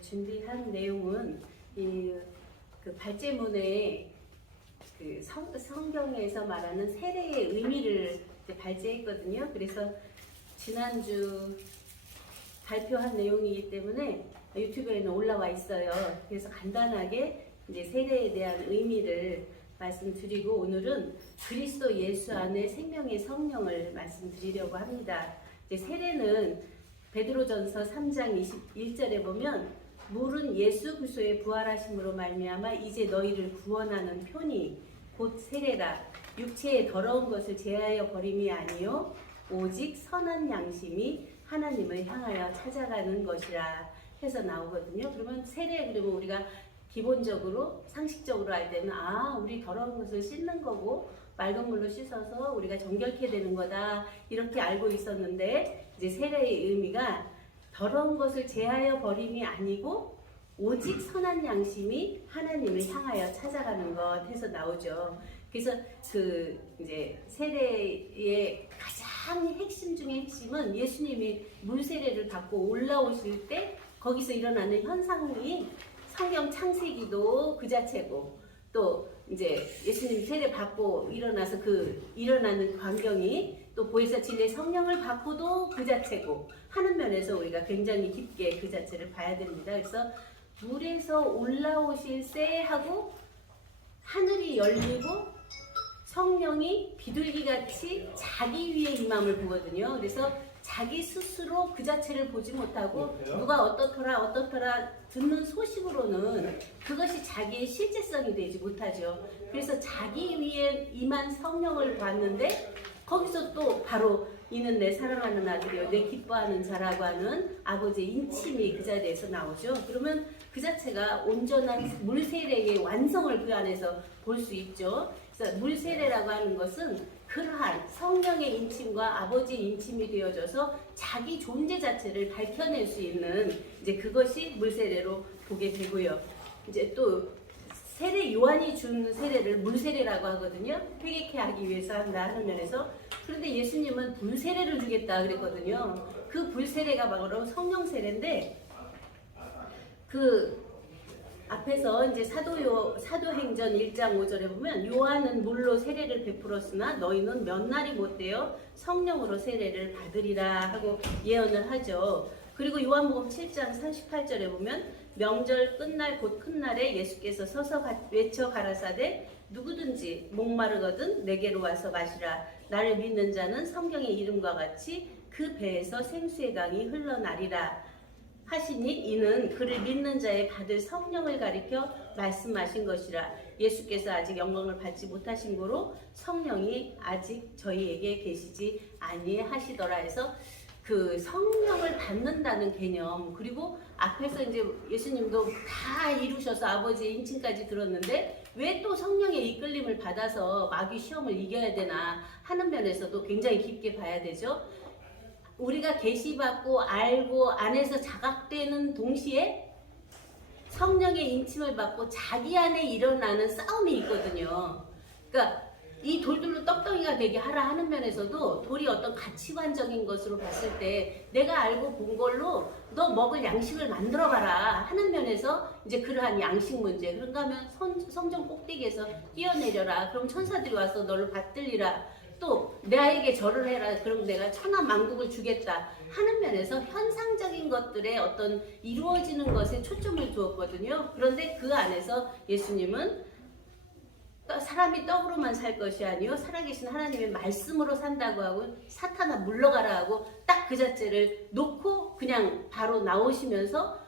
준비한 내용은 그 발제문에 그 성경에서 말하는 세례의 의미를 이제 발제했거든요. 그래서 지난주 발표한 내용이기 때문에 유튜브에는 올라와 있어요. 그래서 간단하게 이제 세례에 대한 의미를 말씀드리고, 오늘은 그리스도 예수 안에 생명의 성령을 말씀드리려고 합니다. 이제 세례는 베드로전서 3장 21절에 보면 물은 예수 그리스도의 부활하심으로 말미암아 이제 너희를 구원하는 표니 곧 세례라. 육체의 더러운 것을 제하여 버림이 아니요 오직 선한 양심이 하나님을 향하여 찾아가는 것이라 해서 나오거든요. 그러면 세례, 그러면 우리가 기본적으로 상식적으로 알 때는 우리 더러운 것을 씻는 거고 맑은 물로 씻어서 우리가 정결케 되는 거다 이렇게 알고 있었는데, 이제 세례의 의미가 더러운 것을 제하여 버림이 아니고 오직 선한 양심이 하나님을 향하여 찾아가는 것 해서 나오죠. 그래서 그 이제 세례의 가장 핵심 중의 핵심은 예수님이 물 세례를 받고 올라오실 때 거기서 일어나는 현상이 성경 창세기도 그 자체고, 또 이제 예수님 세례 받고 일어나서 그 일어나는 광경이 또 보혜사 진리의 성령을 받고도 그 자체고 하는 면에서 우리가 굉장히 깊게 그 자체를 봐야 됩니다. 그래서 물에서 올라오실 때하고 하늘이 열리고 성령이 비둘기같이 자기 위에 임함을 보거든요. 그래서 자기 스스로 그 자체를 보지 못하고 누가 어떻더라 듣는 소식으로는 그것이 자기의 실제성이 되지 못하죠. 그래서 자기 위에 임한 성령을 봤는데 거기서 또 바로 이는 내 사랑하는 아들이요 내 기뻐하는 자라고 하는 아버지의 인침이 그 자리에서 나오죠. 그러면 그 자체가 온전한 물세례의 완성을 그 안에서 볼 수 있죠. 그래서 물세례라고 하는 것은 그러한 성령의 인침과 아버지의 인침이 되어져서 자기 존재 자체를 밝혀낼 수 있는 이제 그것이 물세례로 보게 되고요. 이제 또 세례 요한이 준 세례를 물세례라고 하거든요. 회개케 하기 위해서 한다 하는 면에서. 그런데 예수님은 불세례를 주겠다 그랬거든요. 그 불세례가 바로 성령 세례인데, 그 앞에서 이제 사도행전 1장 5절에 보면 요한은 물로 세례를 베풀었으나 너희는 몇 날이 못되어 성령으로 세례를 받으리라 하고 예언을 하죠. 그리고 요한복음 7장 38절에 보면 명절 끝날 곧 큰 날에 예수께서 서서 외쳐 가라사대 누구든지 목마르거든 내게로 와서 마시라. 나를 믿는 자는 성경의 이름과 같이 그 배에서 생수의 강이 흘러나리라 하시니 이는 그를 믿는 자의 받을 성령을 가리켜 말씀하신 것이라. 예수께서 아직 영광을 받지 못하신 고로 성령이 아직 저희에게 계시지 아니하시더라 해서 그 성령을 받는다는 개념, 그리고 앞에서 이제 예수님도 다 이루셔서 아버지의 인침까지 들었는데 왜 또 성령의 이끌림을 받아서 마귀 시험을 이겨야 되나 하는 면에서도 굉장히 깊게 봐야 되죠. 우리가 계시받고 알고 안에서 자각되는 동시에 성령의 인침을 받고 자기 안에 일어나는 싸움이 있거든요. 그러니까 이 돌들로 떡덩이가 되게 하라 하는 면에서도 돌이 어떤 가치관적인 것으로 봤을 때 내가 알고 본 걸로 너 먹을 양식을 만들어봐라 하는 면에서 이제 그러한 양식 문제, 그런가 하면 성전 꼭대기에서 뛰어내려라 그럼 천사들이 와서 너를 받들리라, 또 나에게 절을 해라 그럼 내가 천하 만국을 주겠다 하는 면에서 현상적인 것들의 어떤 이루어지는 것에 초점을 두었거든요. 그런데 그 안에서 예수님은 사람이 떡으로만 살 것이 아니요 살아계신 하나님의 말씀으로 산다고 하고 사탄아 물러가라 하고 딱 그 자체를 놓고 그냥 바로 나오시면서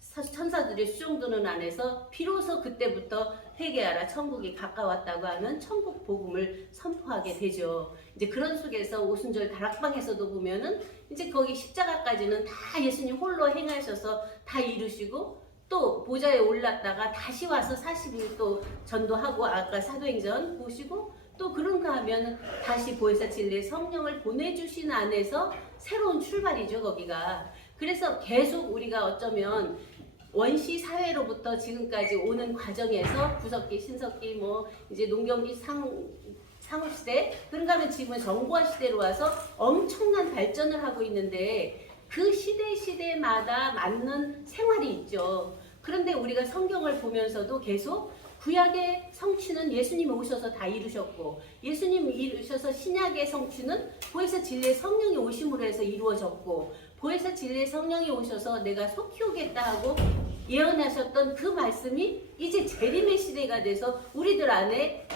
천사들이 수종드는 안에서 비로소 그때부터 회개하라 천국이 가까웠다고 하는 천국 복음을 선포하게 되죠. 이제 그런 속에서 오순절 다락방에서도 보면은 이제 거기 십자가까지는 다 예수님 홀로 행하셔서 다 이루시고 또 보좌에 올랐다가 다시 와서 40일 또 전도하고 아까 사도행전 보시고 또 그런가 하면 다시 보혜사 진리의 성령을 보내주신 안에서 새로운 출발이죠 거기가. 그래서 계속 우리가 어쩌면 원시 사회로부터 지금까지 오는 과정에서 구석기, 신석기, 뭐 이제 농경기, 상업시대, 그런가 하면 지금은 정보화 시대로 와서 엄청난 발전을 하고 있는데 그 시대마다 맞는 생활이 있죠. 그런데 우리가 성경을 보면서도 계속 구약의 성취는 예수님 오셔서 다 이루셨고, 예수님 이루셔서 신약의 성취는 보혜사 진리의 성령이 오심으로 해서 이루어졌고, 보혜사 진리의 성령이 오셔서 내가 속히 오겠다 하고 예언하셨던 그 말씀이 이제 재림의 시대가 돼서 우리들 안에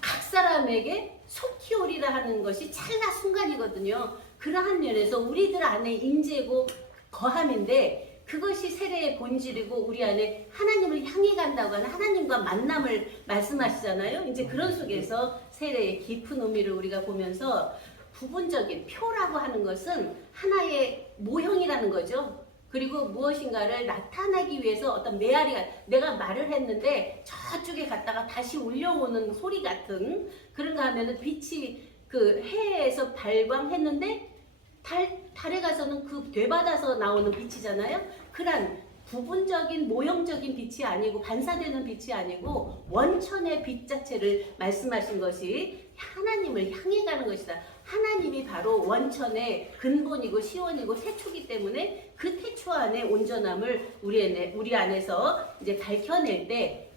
각 사람에게 속히 오리라 하는 것이 찰나 순간이거든요. 그러한 면에서 우리들 안에 임재고 거함인데, 그것이 세례의 본질이고 우리 안에 하나님을 향해 간다고 하는 하나님과 만남을 말씀하시잖아요. 이제 그런 속에서 세례의 깊은 의미를 우리가 보면서, 부분적인 표라고 하는 것은 하나의 모형이라는 거죠. 그리고 무엇인가를 나타나기 위해서 어떤 메아리가, 내가 말을 했는데 저쪽에 갔다가 다시 울려오는 소리 같은 그런가 하면은 빛이 그 해에서 발광했는데 달에 가서는 그 되받아서 나오는 빛이잖아요. 그런 부분적인 모형적인 빛이 아니고 반사되는 빛이 아니고 원천의 빛 자체를 말씀하신 것이 하나님을 향해 가는 것이다. 하나님이 바로 원천의 근본이고 시원이고 태초이기 때문에 그 태초 안에 온전함을 우리 안에서 이제 밝혀낼 때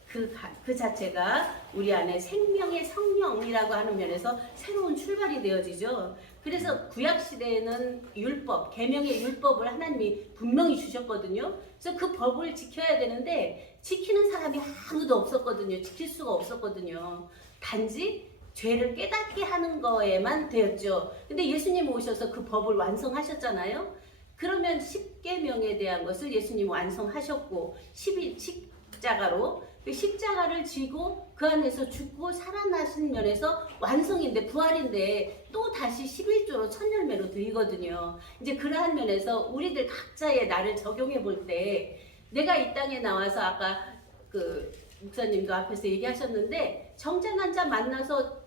그 자체가 우리 안에 생명의 성령이라고 하는 면에서 새로운 출발이 되어지죠. 그래서 구약시대에는 율법, 계명의 율법을 하나님이 분명히 주셨거든요. 그래서 그 법을 지켜야 되는데 지키는 사람이 아무도 없었거든요. 지킬 수가 없었거든요. 단지 죄를 깨닫게 하는 거에만 되었죠. 근데 예수님 오셔서 그 법을 완성하셨잖아요. 그러면 10계명에 대한 것을 예수님 완성하셨고, 십자가로 그 십자가를 지고 그 안에서 죽고 살아나신 면에서 완성인데, 부활인데 또 다시 11조로 천열매로 드리거든요. 이제 그러한 면에서 우리들 각자의 나를 적용해 볼 때, 내가 이 땅에 나와서 아까 그 목사님도 앞에서 얘기하셨는데, 정자 난자 만나서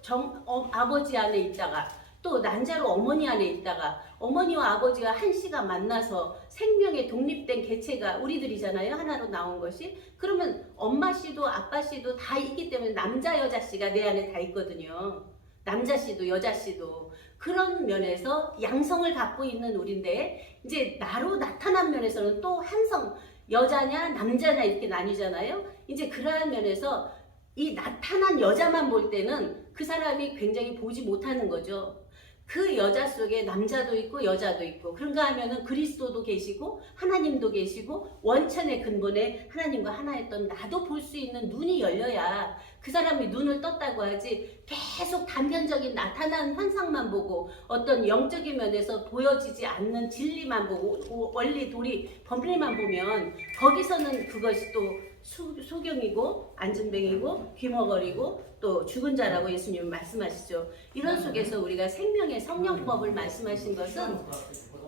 아버지 안에 있다가 또 난자로 어머니 안에 있다가 어머니와 아버지가 한 씨가 만나서 생명의 독립된 개체가 우리들이잖아요. 하나로 나온 것이. 그러면 엄마 씨도 아빠 씨도 다 있기 때문에 남자 여자 씨가 내 안에 다 있거든요. 남자 씨도 여자 씨도. 그런 면에서 양성을 갖고 있는 우리인데, 이제 나로 나타난 면에서는 또 한성, 여자냐 남자냐 이렇게 나뉘잖아요. 이제 그러한 면에서 이 나타난 여자만 볼 때는 그 사람이 굉장히 보지 못하는 거죠. 그 여자 속에 남자도 있고 여자도 있고, 그런가 하면은 그리스도도 계시고 하나님도 계시고 원천의 근본에 하나님과 하나였던 나도 볼 수 있는 눈이 열려야 그 사람이 눈을 떴다고 하지, 계속 단편적인 나타난 현상만 보고 어떤 영적인 면에서 보여지지 않는 진리만 보고 원리 도리 법리만 보면 거기서는 그것이 또 소경이고 안진뱅이고 귀머거리고 또 죽은 자라고 예수님은 말씀하시죠. 이런 속에서 우리가 생명의 성령법을 말씀하신 것은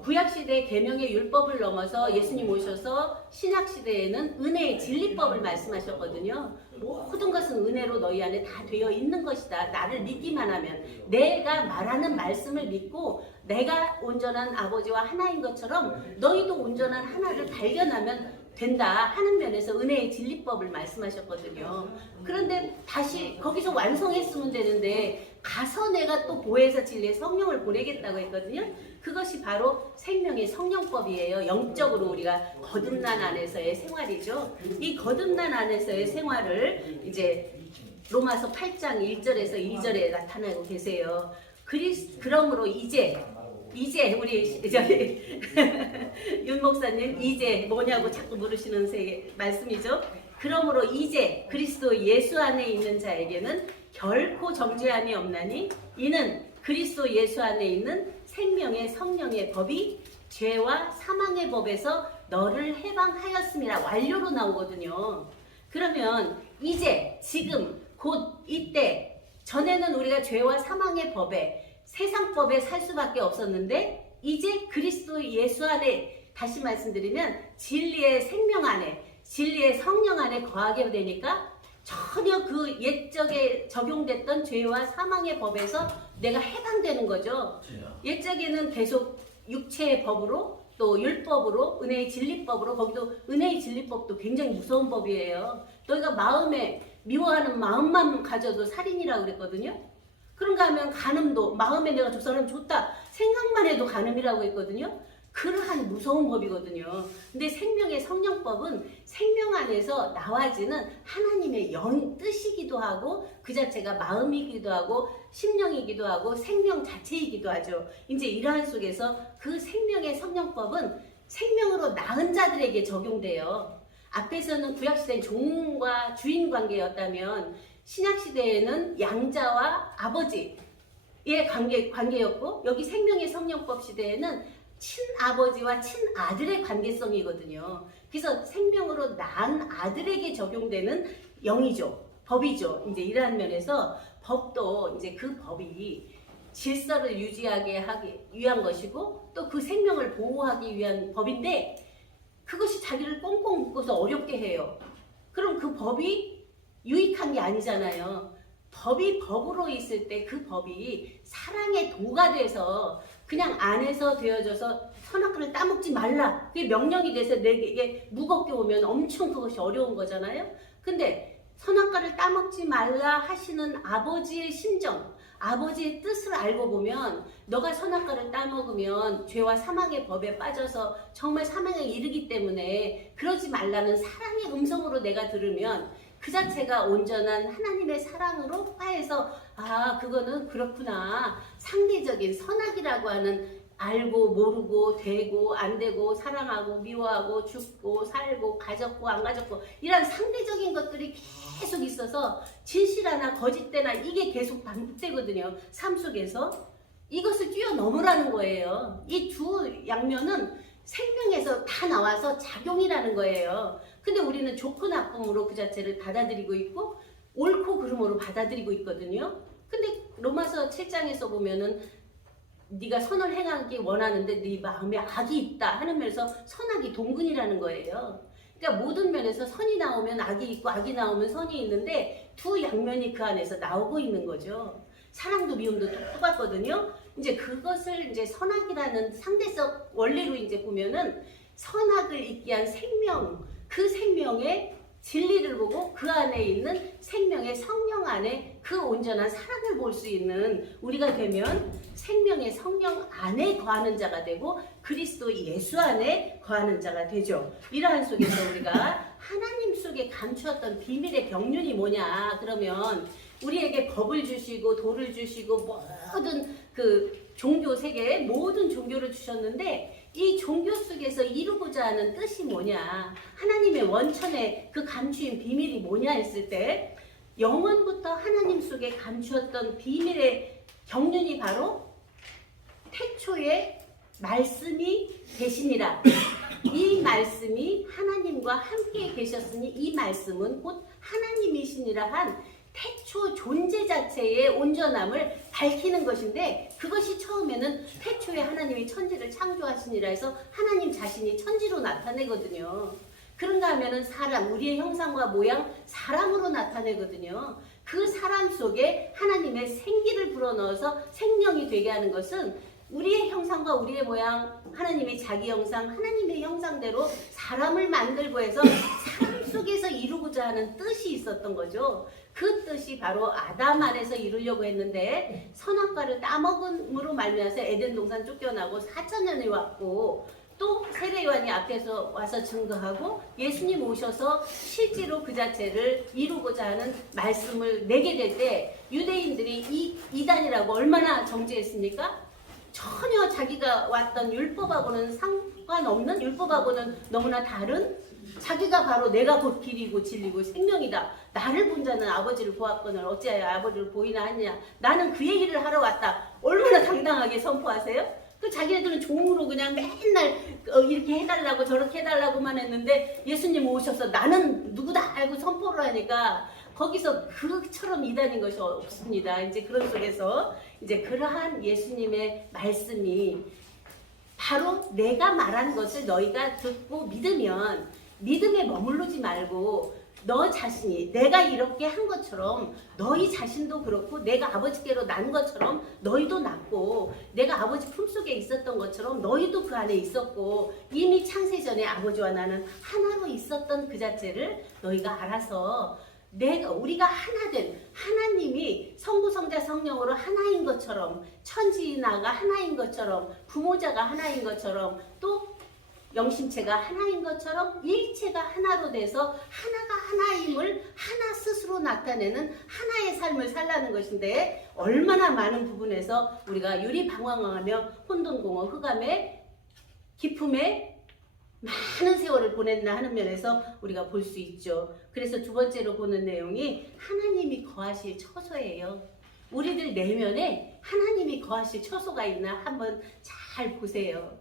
구약시대의 계명의 율법을 넘어서 예수님 오셔서 신약시대에는 은혜의 진리법을 말씀하셨거든요. 모든 것은 은혜로 너희 안에 다 되어 있는 것이다. 나를 믿기만 하면, 내가 말하는 말씀을 믿고 내가 온전한 아버지와 하나인 것처럼 너희도 온전한 하나를 발견하면 된다 하는 면에서 은혜의 진리법을 말씀하셨거든요. 그런데 다시 거기서 완성했으면 되는데 가서 내가 또 보혜사 진리의 성령을 보내겠다고 했거든요. 그것이 바로 생명의 성령법이에요. 영적으로 우리가 거듭난 안에서의 생활이죠. 이 거듭난 안에서의 생활을 이제 로마서 8장 1절에서 2절에 나타나고 계세요. 그러므로 이제 우리 윤 목사님 이제 뭐냐고 자꾸 물으시는 말씀이죠. 그러므로 이제 그리스도 예수 안에 있는 자에게는 결코 정죄함이 없나니 이는 그리스도 예수 안에 있는 생명의 성령의 법이 죄와 사망의 법에서 너를 해방하였음이라 완료로 나오거든요. 그러면 이제 지금 곧 이때, 전에는 우리가 죄와 사망의 법에 세상법에 살 수밖에 없었는데 이제 그리스도 예수 안에, 다시 말씀드리면 진리의 생명 안에, 진리의 성령 안에 거하게 되니까 전혀 그 옛적에 적용됐던 죄와 사망의 법에서 내가 해방되는 거죠. 옛적에는 계속 육체의 법으로 또 율법으로 은혜의 진리법으로, 거기도 은혜의 진리법도 굉장히 무서운 법이에요. 너희가 마음에 미워하는 마음만 가져도 살인이라고 그랬거든요. 그런가 하면 간음도 마음에 내가 저 사람 좋다 생각만 해도 간음이라고 했거든요. 그러한 무서운 법이거든요. 근데 생명의 성령법은 생명 안에서 나와지는 하나님의 뜻이기도 하고 그 자체가 마음이기도 하고 심령이기도 하고 생명 자체이기도 하죠. 이제 이러한 속에서 그 생명의 성령법은 생명으로 낳은 자들에게 적용돼요. 앞에서는 구약시대는 종과 주인 관계였다면 신약시대에는 양자와 아버지의 관계였고 여기 생명의 성령법 시대에는 친아버지와 친아들의 관계성이거든요. 그래서 생명으로 낳은 아들에게 적용되는 영이죠. 법이죠. 이제 이러한 면에서 법도 이제 그 법이 질서를 유지하게 하기 위한 것이고 또 그 생명을 보호하기 위한 법인데 그것이 자기를 꽁꽁 묶어서 어렵게 해요. 그럼 그 법이 유익한 게 아니잖아요. 법이 법으로 있을 때 그 법이 사랑의 도가 돼서 그냥 안에서 되어져서 선악과를 따먹지 말라. 그게 명령이 돼서 내게 무겁게 오면 엄청 그것이 어려운 거잖아요. 근데 선악과를 따먹지 말라 하시는 아버지의 심정, 아버지의 뜻을 알고 보면 너가 선악과를 따먹으면 죄와 사망의 법에 빠져서 정말 사망에 이르기 때문에 그러지 말라는 사랑의 음성으로 내가 들으면 그 자체가 온전한 하나님의 사랑으로 화해서 아 그거는 그렇구나. 상대적인 선악이라고 하는 알고 모르고 되고 안 되고 사랑하고 미워하고 죽고 살고 가졌고 안 가졌고 이런 상대적인 것들이 계속 있어서 진실하나 거짓되나 이게 계속 반복되거든요. 삶 속에서 이것을 뛰어넘으라는 거예요. 이 두 양면은 생명에서 다 나와서 작용이라는 거예요. 근데 우리는 좋고 나쁨으로 그 자체를 받아들이고 있고 옳고 그름으로 받아들이고 있거든요. 근데 로마서 7장에서 보면은 네가 선을 행하기 원하는데 네 마음에 악이 있다 하는 면에서 선악이 동근이라는 거예요. 그러니까 모든 면에서 선이 나오면 악이 있고 악이 나오면 선이 있는데 두 양면이 그 안에서 나오고 있는 거죠. 사랑도 미움도 똑같거든요. 이제 그것을 이제 선악이라는 상대적 원리로 이제 보면은 선악을 있게 한 생명, 그 생명의 진리를 보고 그 안에 있는 생명의 성령 안에 그 온전한 사랑을 볼 수 있는 우리가 되면 생명의 성령 안에 거하는 자가 되고 그리스도 예수 안에 거하는 자가 되죠. 이러한 속에서 우리가 하나님 속에 감추었던 비밀의 경륜이 뭐냐 그러면 우리에게 법을 주시고 도를 주시고 모든 그 종교 세계 모든 종교를 주셨는데 이 종교 속에서 이루고자 하는 뜻이 뭐냐 하나님의 원천의 그 감추인 비밀이 뭐냐 했을 때 영원부터 하나님 속에 감추었던 비밀의 경륜이 바로 태초에 말씀이 계시니라. 이 말씀이 하나님과 함께 계셨으니 이 말씀은 곧 하나님이시니라 한 태초 존재 자체의 온전함을 밝히는 것인데 그것이 처음에는 태초에 하나님이 천지를 창조하시니라 해서 하나님 자신이 천지로 나타내거든요. 그런가 하면은 사람, 우리의 형상과 모양 사람으로 나타내거든요. 그 사람 속에 하나님의 생기를 불어넣어서 생명이 되게 하는 것은 우리의 형상과 우리의 모양, 하나님의 자기 형상, 하나님의 형상대로 사람을 만들고 해서 사람 속에서 이루고자 하는 뜻이 있었던 거죠. 그 뜻이 바로 아담 안에서 이루려고 했는데 선악과를 따먹음으로 말미암아서 에덴 동산 쫓겨나고 4,000년이 왔고 또 세례요한이 앞에서 와서 증거하고 예수님 오셔서 실제로 그 자체를 이루고자 하는 말씀을 내게 될 때 유대인들이 이단이라고 얼마나 정죄했습니까? 전혀 자기가 왔던 율법하고는 상관없는 율법하고는 너무나 다른 자기가 바로 내가 곧 길이고 진리고 생명이다. 나를 본 자는 아버지를 보았거늘 어찌하여 아버지를 보이나 하느냐. 나는 그 얘기를 하러 왔다. 얼마나 당당하게 선포하세요? 그 자기네들은 종으로 그냥 맨날 이렇게 해달라고 저렇게 해달라고만 했는데 예수님 오셔서 나는 누구다 알고 선포를 하니까 거기서 그처럼 이단인 것이 없습니다. 이제 그런 속에서 이제 그러한 예수님의 말씀이 바로 내가 말한 것을 너희가 듣고 믿으면 믿음에 머무르지 말고 너 자신이 내가 이렇게 한 것처럼 너희 자신도 그렇고 내가 아버지께로 난 것처럼 너희도 났고 내가 아버지 품속에 있었던 것처럼 너희도 그 안에 있었고 이미 창세전에 아버지와 나는 하나로 있었던 그 자체를 너희가 알아서 우리가 하나된 하나님이 성부 성자 성령으로 하나인 것처럼 천지나가 하나인 것처럼 부모자가 하나인 것처럼 또 또 영신체가 하나인 것처럼 일체가 하나로 돼서 하나가 하나임을 하나 스스로 나타내는 하나의 삶을 살라는 것인데, 얼마나 많은 부분에서 우리가 유리방황하며 혼돈공허 흑암의 깊음에 많은 세월을 보냈나 하는 면에서 우리가 볼 수 있죠. 그래서 두 번째로 보는 내용이 하나님이 거하실 처소예요. 우리들 내면에 하나님이 거하실 처소가 있나 한번 잘 보세요.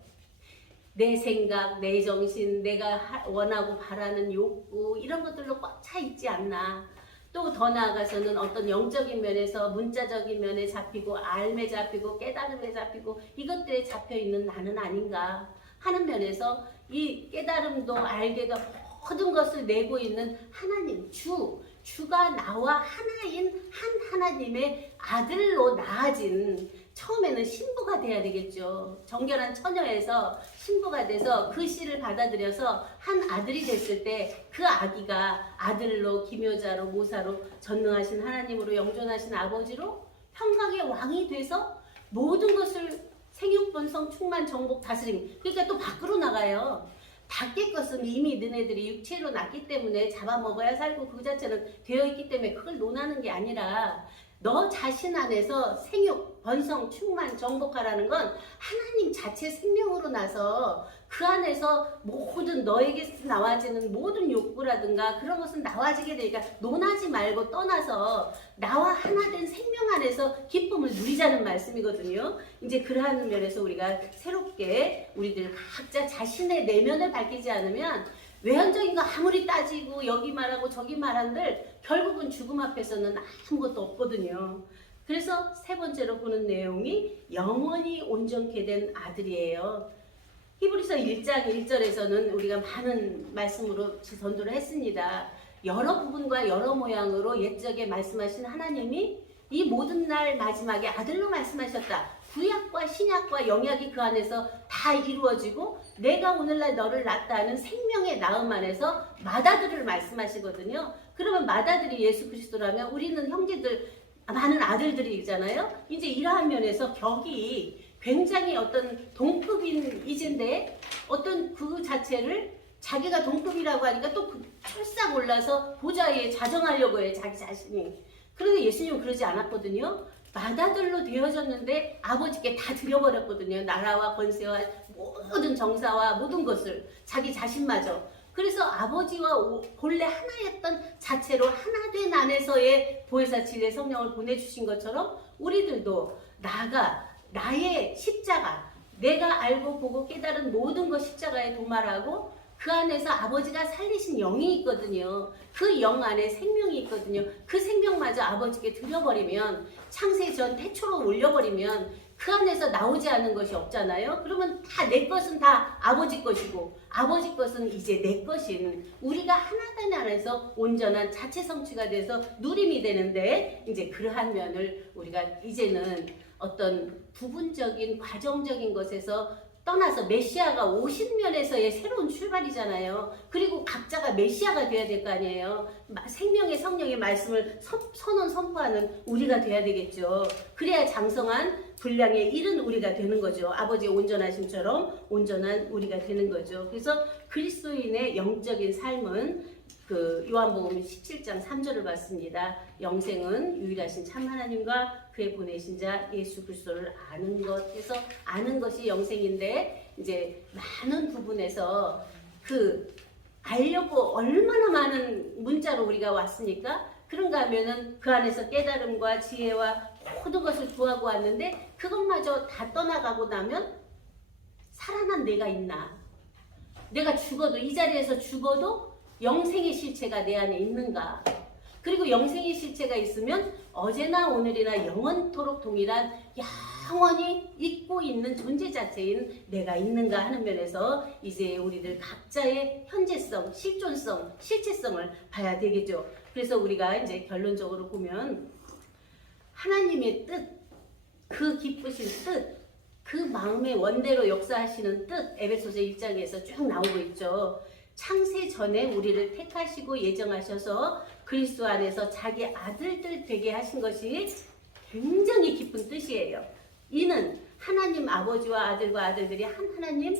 내 생각, 내 정신, 내가 원하고 바라는 욕구, 이런 것들로 꽉 차 있지 않나. 또 더 나아가서는 어떤 영적인 면에서 문자적인 면에 잡히고 알매 잡히고 깨달음에 잡히고 이것들에 잡혀있는 나는 아닌가 하는 면에서 이 깨달음도 알게도 모든 것을 내고 있는 하나님, 주가 나와 하나인 한 하나님의 아들로 나아진, 처음에는 신부가 돼야 되겠죠. 정결한 처녀에서 신부가 돼서 그 씨를 받아들여서 한 아들이 됐을 때 그 아기가 아들로 기묘자로 모사로 전능하신 하나님으로 영존하신 아버지로 평강의 왕이 돼서 모든 것을 생육번성 충만 정복 다스림, 그러니까 또 밖으로 나가요. 밖의 것은 이미 너네들이 육체로 났기 때문에 잡아먹어야 살고 그 자체는 되어있기 때문에 그걸 논하는 게 아니라 너 자신 안에서 생육, 번성, 충만, 정복하라는 건 하나님 자체 생명으로 나서 그 안에서 모든 너에게서 나와지는 모든 욕구라든가 그런 것은 나와지게 되니까 논하지 말고 떠나서 나와 하나 된 생명 안에서 기쁨을 누리자는 말씀이거든요. 이제 그러한 면에서 우리가 새롭게 우리들 각자 자신의 내면을 밝히지 않으면 외향적인 거 아무리 따지고 여기 말하고 저기 말한들 결국은 죽음 앞에서는 아무것도 없거든요. 그래서 세 번째로 보는 내용이 영원히 온전케 된 아들이에요. 히브리서 1장 1절에서는 우리가 많은 말씀으로 전도를 했습니다. 여러 부분과 여러 모양으로 옛적에 말씀하신 하나님이 이 모든 날 마지막에 아들로 말씀하셨다. 구약과 신약과 영약이 그 안에서 다 이루어지고 내가 오늘날 너를 낳았다 하는 생명의 낳음 안에서 맏아들을 말씀하시거든요. 그러면 맏아들이 예수 그리스도라면 우리는 형제들 많은 아들들이잖아요. 이제 이러한 면에서 격이 굉장히 어떤 동급인 이젠데 어떤 그 자체를 자기가 동급이라고 하니까 또 철싹 올라서 보좌에 자정하려고 해요. 자기 자신이. 그런데 예수님은 그러지 않았거든요. 맏아들로 되어졌는데 아버지께 다 드려버렸거든요. 나라와 권세와 모든 정사와 모든 것을 자기 자신마저. 그래서 아버지와 본래 하나였던 자체로 하나 된 안에서의 보혜사 진리의 성령을 보내주신 것처럼 우리들도 나의 십자가, 내가 알고 보고 깨달은 모든 것 십자가에 도말하고 그 안에서 아버지가 살리신 영이 있거든요. 그 영 안에 생명이 있거든요. 그 생명마저 아버지께 드려버리면, 창세전 태초로 올려버리면 그 안에서 나오지 않은 것이 없잖아요. 그러면 다 내 것은 다 아버지 것이고 아버지 것은 이제 내 것인 우리가 하나된 안에서 온전한 자체 성취가 돼서 누림이 되는데, 이제 그러한 면을 우리가 이제는 어떤 부분적인 과정적인 것에서 떠나서 메시아가 오신 면에서의 새로운 출발이잖아요. 그리고 각자가 메시아가 돼야 될 거 아니에요. 생명의 성령의 말씀을 선언하는 우리가 돼야 되겠죠. 그래야 장성한 분량에 이른 우리가 되는 거죠. 아버지의 온전하심처럼 온전한 우리가 되는 거죠. 그래서 그리스도인의 영적인 삶은 그 요한복음 17장 3절을 봤습니다. 영생은 유일하신 참 하나님과 그의 보내신 자 예수 그리스도를 아는 것에서 아는 것이 영생인데, 이제 많은 부분에서 그 알려고 얼마나 많은 문자로 우리가 왔으니까 그런가 하면은 그 안에서 깨달음과 지혜와 모든 것을 구하고 왔는데 그것마저 다 떠나가고 나면 살아난 내가 있나? 내가 죽어도, 이 자리에서 죽어도 영생의 실체가 내 안에 있는가? 그리고 영생의 실체가 있으면 어제나 오늘이나 영원토록 동일한 영원히 있고 있는 존재 자체인 내가 있는가 하는 면에서 이제 우리들 각자의 현재성, 실존성, 실체성을 봐야 되겠죠. 그래서 우리가 이제 결론적으로 보면 하나님의 뜻, 그 기쁘신 뜻, 그 마음의 원대로 역사하시는 뜻, 에베소서 1장에서 쭉 나오고 있죠. 창세 전에 우리를 택하시고 예정하셔서 그리스도 안에서 자기 아들들 되게 하신 것이 굉장히 기쁜 뜻이에요. 이는 하나님 아버지와 아들과 아들들이 한 하나님,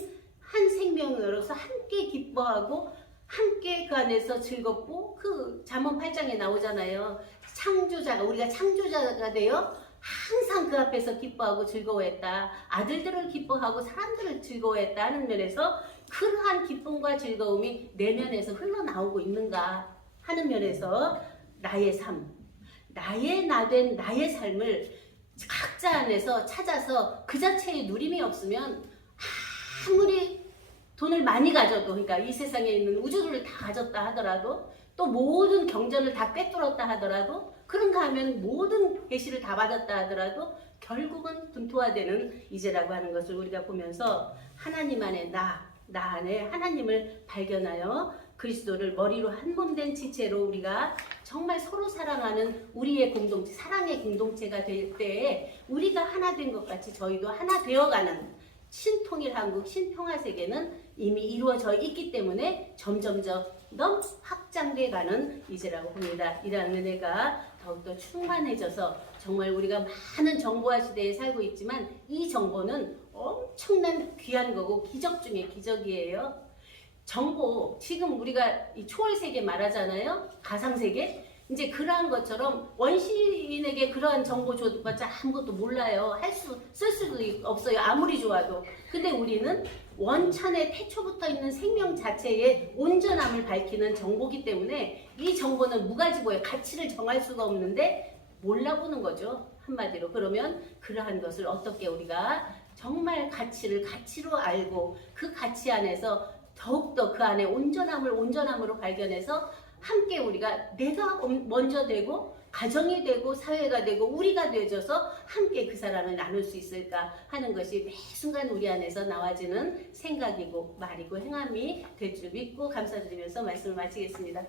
한 생명으로서 함께 기뻐하고 함께 그 안에서 즐겁고 그 잠언 8장에 나오잖아요. 창조자가 우리가 창조자가 되어 항상 그 앞에서 기뻐하고 즐거워했다. 아들들을 기뻐하고 사람들을 즐거워했다 하는 면에서 그러한 기쁨과 즐거움이 내면에서 흘러나오고 있는가 하는 면에서 나의 삶, 나의 나된 나의 삶을 각자 안에서 찾아서 그 자체의 누림이 없으면 아무리 돈을 많이 가져도, 그러니까 이 세상에 있는 우주를 다 가졌다 하더라도, 또 모든 경전을 다 꿰뚫었다 하더라도, 그런가 하면 모든 계시를 다 받았다 하더라도 결국은 분투화되는 이제라고 하는 것을 우리가 보면서 하나님 안에 나 안에 하나님을 발견하여 그리스도를 머리로 한 몸 된 지체로 우리가 정말 서로 사랑하는 우리의 공동체, 사랑의 공동체가 될 때에 우리가 하나 된 것 같이 저희도 하나 되어가는 신통일 한국, 신평화 세계는 이미 이루어져 있기 때문에 점점점 확장돼 가는 이제라고 봅니다. 이러한 은혜가 더욱더 충만해져서 정말 우리가 많은 정보화 시대에 살고 있지만 이 정보는 엄청난 귀한 거고 기적 중에 기적이에요. 정보, 지금 우리가 이 초월 세계 말하잖아요. 가상 세계. 이제 그러한 것처럼 원시인에게 그러한 정보 줘봤자 아무것도 몰라요. 쓸 수도 없어요. 아무리 좋아도. 근데 우리는 원천의 태초부터 있는 생명 자체의 온전함을 밝히는 정보기 때문에 이 정보는 무가지보의 가치를 정할 수가 없는데 몰라보는 거죠. 한마디로. 그러면 그러한 것을 어떻게 우리가 정말 가치로 알고 그 가치 안에서 더욱더 그 안에 온전함으로 발견해서 함께 우리가 내가 먼저 되고 가정이 되고 사회가 되고 우리가 되어져서 함께 그 사랑을 나눌 수 있을까 하는 것이 매 순간 우리 안에서 나와지는 생각이고 말이고 행함이 될 줄 믿고 감사드리면서 말씀을 마치겠습니다.